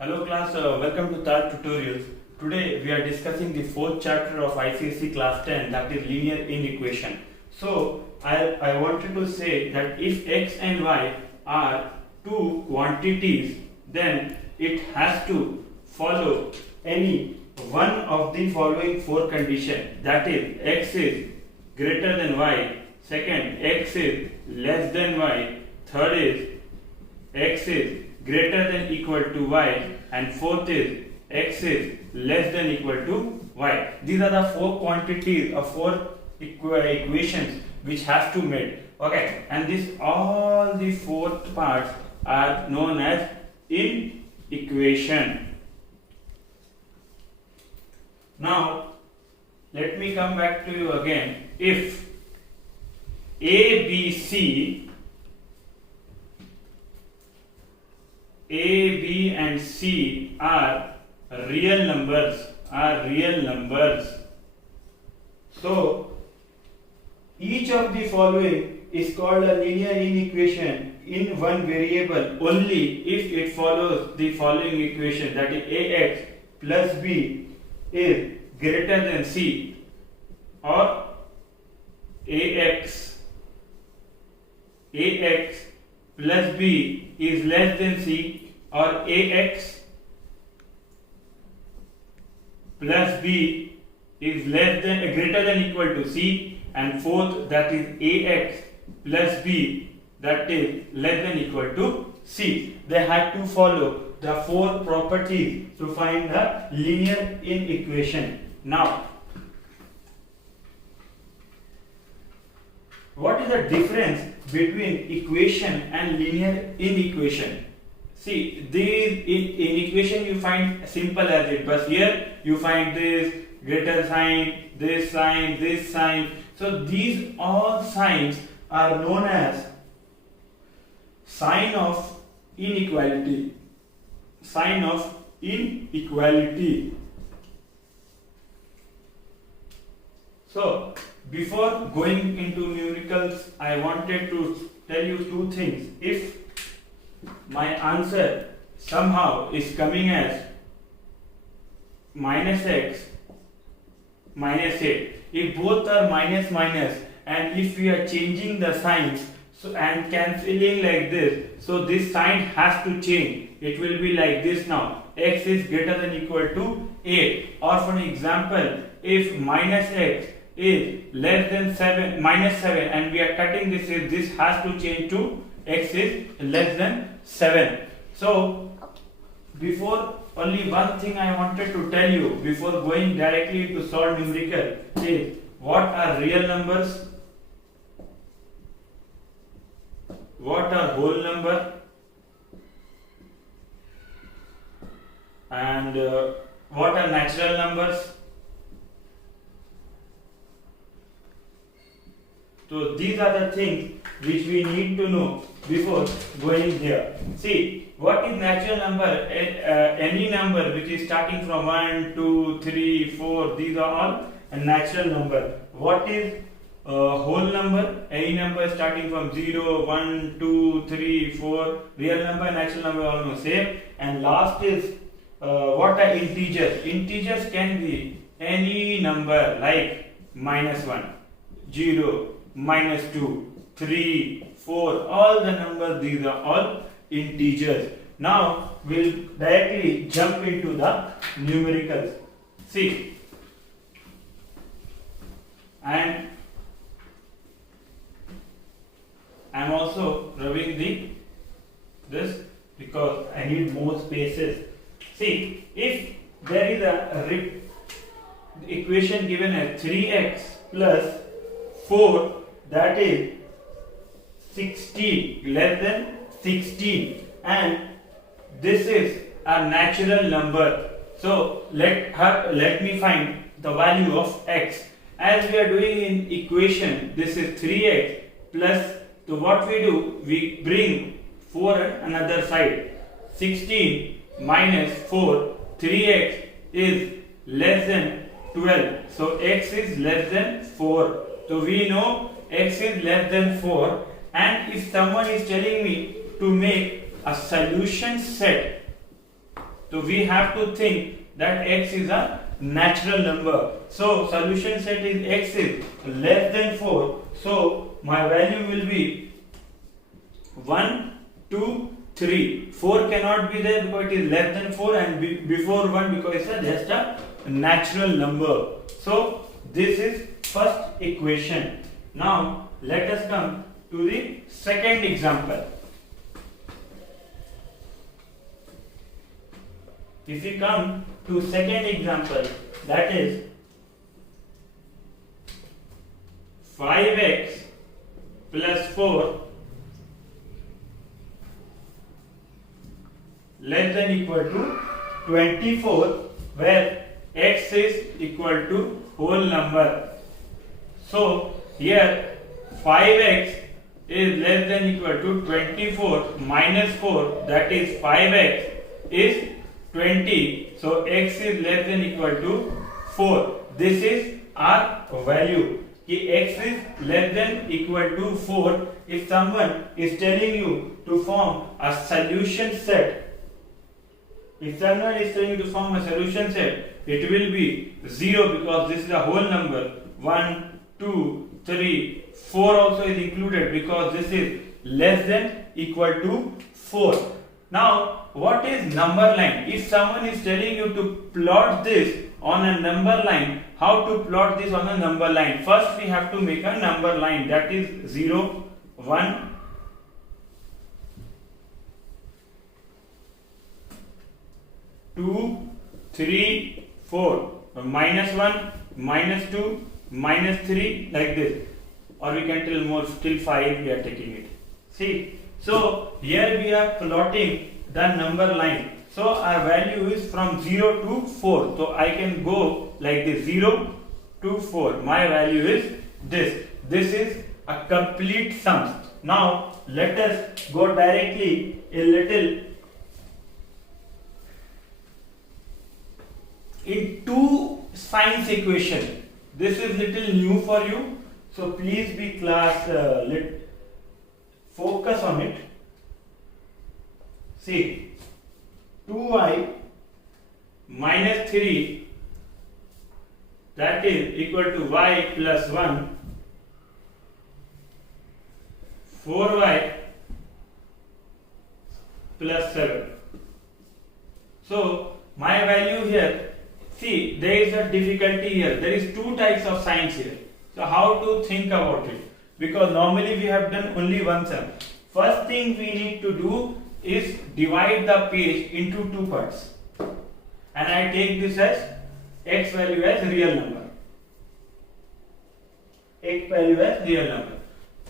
Hello class, welcome to Tar Tutorials. Today we are discussing the fourth chapter of ICSE class 10, that is linear inequation. So I wanted to say that if x and y are two quantities, then it has to follow any one of the following four conditions, that is x is greater than y, second x is less than y, third is x is greater than equal to y, and fourth is x is less than equal to y. These are the four quantities or four equations which has to meet. Okay, and this all the four parts are known as inequation. Now let me come back to you again. If A, B and C are real numbers, so each of the following is called a linear inequation in one variable only if it follows the following equation, that is ax plus b is greater than c, or ax plus b is less than c, or ax plus b is greater than equal to c, and fourth, that is ax plus b, that is less than equal to c. They had to follow the four properties to find the linear inequation. Now what is the difference between equation and linear inequation? See, these inequation you find simple as it, but here you find this greater sign, this sign, this sign. So these all signs are known as sign of inequality. Sign of inequality. So before going into numericals, I wanted to tell you two things. If my answer somehow is coming as minus x minus 8, if both are minus minus, and if we are changing the signs and cancelling like this, so this sign has to change. It will be like this now, x is greater than equal to 8. Or for example, if minus x is less than 7, minus 7, and we are cutting this has to change to x is less than 7. So before, only one thing I wanted to tell you before going directly to solve numerical is what are real numbers, what are whole number, and what are natural numbers. So these are the things which we need to know before going there. See, what is natural number? Any number which is starting from 1, 2, 3, 4, these are all a natural number. What is whole number? Any number starting from 0, 1, 2, 3, 4. Real number, natural number almost same. And last is what are integers? Integers can be any number like minus 1, 0, minus 2, 3, 4, all the numbers, these are all integers. Now we'll directly jump into the numericals. See, and I'm also rubbing this because I need more spaces. See, if there is a equation given as 3x plus 4, that is 16, less than 16, and this is a natural number. So let me find the value of x. As we are doing in equation, this is 3x plus, so what we do, we bring 4 another side. 16 minus 4, 3x is less than 12, so x is less than 4. So we know x is less than 4, and if someone is telling me to make a solution set So we have to think that x is a natural number. So solution set is x is less than 4. So my value will be 1, 2, 3. 4 cannot be there because it is less than 4, and before 1 because it's just a natural number. So this is first equation. Now let us come to the second example. If we come to second example, that is 5x plus 4 less than equal to 24, where x is equal to whole number. So here 5x is less than equal to 24 minus 4, that is 5x is 20. So x is less than equal to 4. This is our value. X is less than equal to 4. If someone is telling you to form a solution set, it will be 0 because this is a whole number. 1, 2, 3, 4 also is included because this is less than equal to 4. Now, what is number line? If someone is telling you to plot this on a number line, how to plot this on a number line? First, we have to make a number line, that is 0, 1, 2, 3, 4, minus 1, minus 2, minus 3, like this, or we can tell more, till 5 we are taking it. See, so here we are plotting the number line. So our value is from 0 to 4. So I can go like this, 0 to 4. My value is this. This is a complete sum. Now let us go directly a little in two science equation. This is little new for you, so please be class focus on it. See, 2y minus 3, that is equal to y plus 1, 4y plus 7. So my value here, see, there is a difficulty here. There is two types of signs here. So how to think about it? Because normally we have done only one sum. First thing we need to do is divide the page into two parts. And I take this as x value as real number. X value as real number.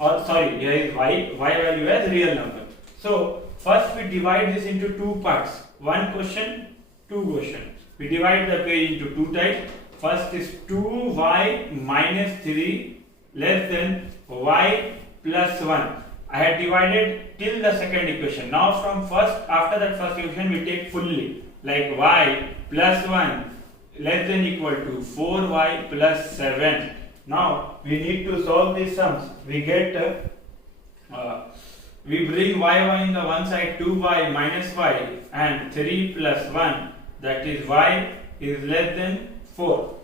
Or sorry, here is y value as real number. So first we divide this into two parts. One question, two questions. We divide the page into two types. First is 2y minus 3 less than y plus 1. I had divided till the second equation. Now from after that first equation we take fully, like y plus 1 less than equal to 4y plus 7. Now we need to solve these sums. We get we bring y in the one side, 2y minus y, and 3 plus 1, that is y is less than 4.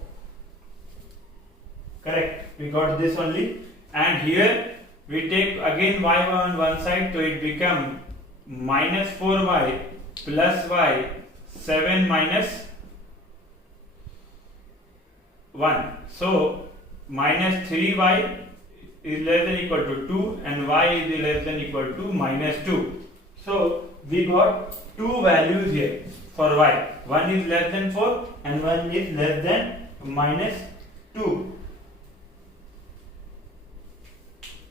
Correct, we got this only. And here we take again y on one side, so it becomes minus 4y plus y, 7 minus 1. So minus 3y is less than equal to 2 and y is less than equal to minus 2. So we got two values here for y. One is less than 4 and one is less than minus 2.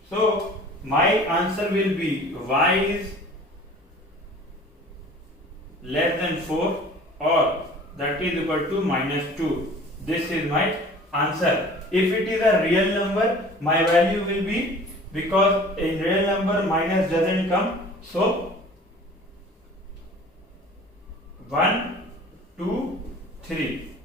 So my answer will be y is less than 4 or that is equal to minus 2. This is my answer. If it is a real number, my value will be, because in real number minus doesn't come, so 1, 2, 3.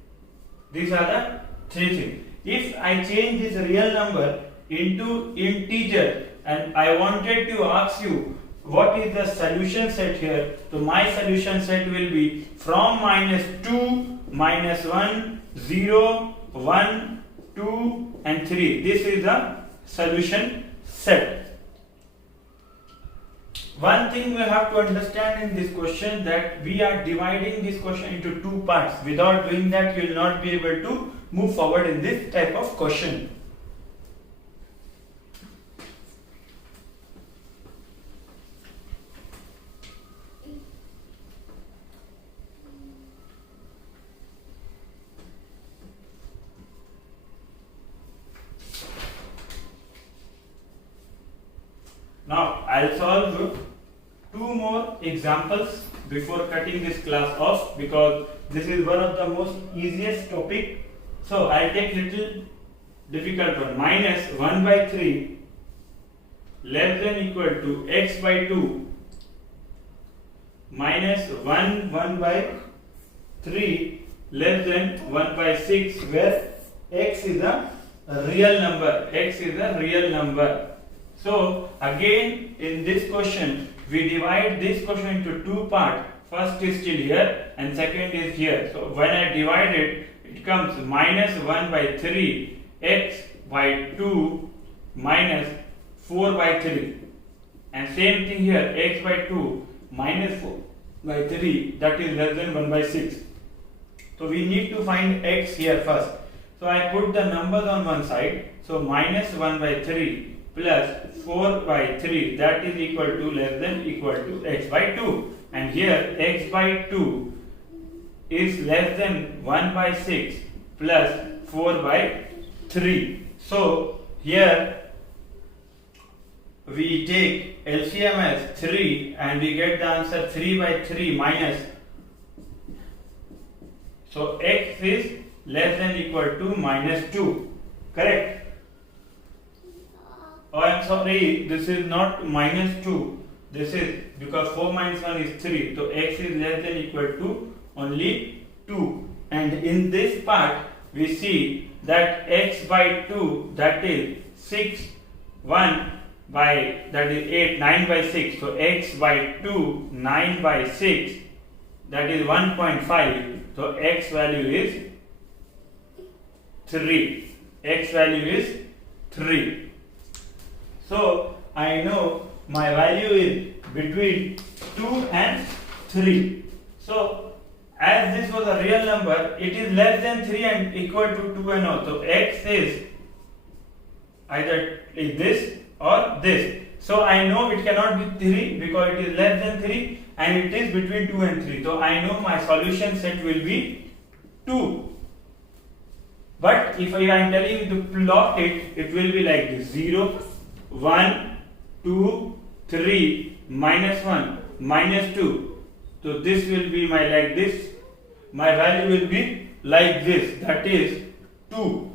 These are the three things. If I change this real number into integer and I wanted to ask you what is the solution set here? So my solution set will be from -2, -1, 0, 1, 2 and 3. This is the solution set. One thing we have to understand in this question, that we are dividing this question into two parts. Without doing that, you will not be able to move forward in this type of question. Now I'll solve two more examples before cutting this class off, because this is one of the most easiest topic. So I'll take little difficult one. -1/3 less than equal to x/2 -1/3 less than 1/6, where x is a real number. X is a real number. So again in this question we divide this question into two parts. First is still here and second is here. So when I divide it, it comes -1/3 x/2 -4/3, and same thing here, x/2 -4/3, that is less than 1/6. So we need to find x here first. So I put the numbers on one side. So -1/3 plus 4/3, that is equal to less than equal to x/2, and here x/2 is less than 1/6 plus 4/3. So here we take LCM as 3 and we get the answer 3/3 minus, so x is less than equal to -2, correct? Oh, I'm sorry, this is not -2. This is because 4 minus 1 is 3. So x is less than equal to only 2. And in this part, we see that x/2, that is 6, 1 by, that is 8, 9/6. So x/2, 9/6, that is 1.5. So x value is 3. X value is 3. So I know my value is between 2 and 3. So as this was a real number, it is less than 3 and equal to 2 and all. So x is either is this or this. So I know it cannot be 3 because it is less than 3 and it is between 2 and 3. So I know my solution set will be 2. But if I am telling you to plot it, it will be like this: 0, 1, 2, 3, -1, -2. So this will be my like this. My value will be like this, that is 2.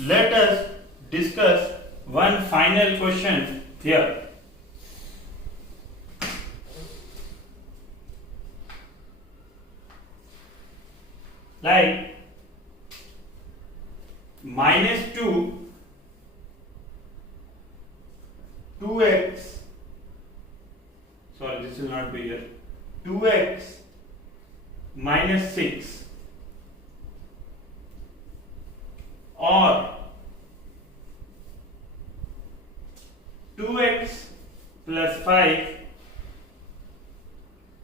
Let us discuss one final question here. Like -2, 2x, sorry, this will not be here, 2x -6, or 2x plus 5,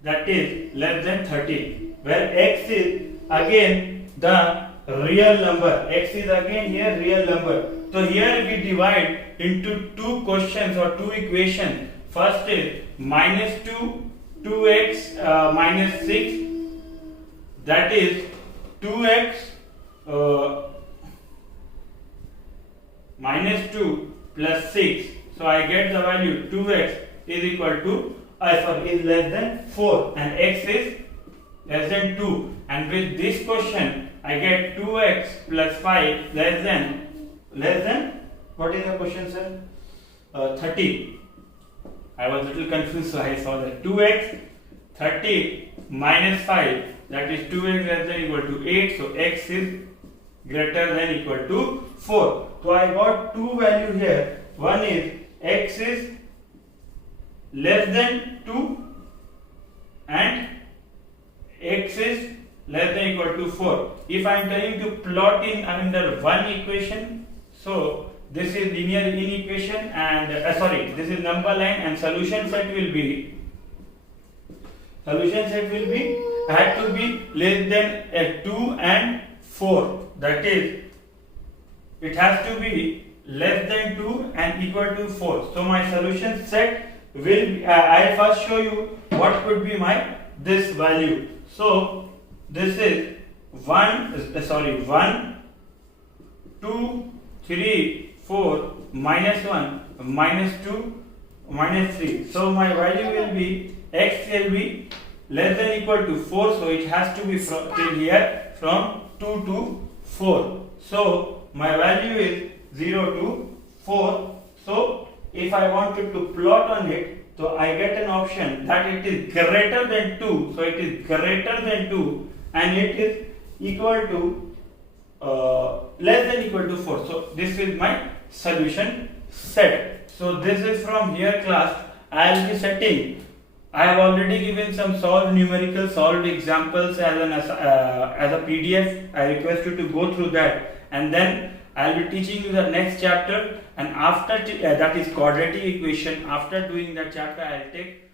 that is less than 13, where x is again the real number. X is again here real number. So here we divide into two questions or two equations. First is -2, 2x -6, that is 2x -2 plus 6. So I get the value 2x is equal to is less than 4 and x is less than 2, and with this question I get 2x plus 5 less than what is the question, sir? 30. I was a little confused, so I saw that 2x 30 minus 5 that is 2x less than equal to 8, so x is greater than equal to 4. So I got two value here. One is x is less than 2 and x is less than equal to 4. If I am telling to plot in under one equation, so this is linear inequation and this is number line, and solution set will be had to be less than 2 and 4. That is, it has to be less than 2 and equal to 4. So my solution set will be, I'll first show you what could be my this value. So this is 1, 2, 3, 4, minus 1, minus 2, minus 3. So my value will be, x will be less than equal to 4, so it has to be from till here from 2 to 4. So my value is 0 to 4. So if I wanted to plot on it, so I get an option that it is greater than 2. So it is greater than 2 and it is equal to less than equal to 4. So this is my solution set. So this is from here class. I will be setting. I have already given some numerical solved examples as a PDF. I request you to go through that, and then I will be teaching you the next chapter, and after that is quadratic equation. After doing that chapter, I will take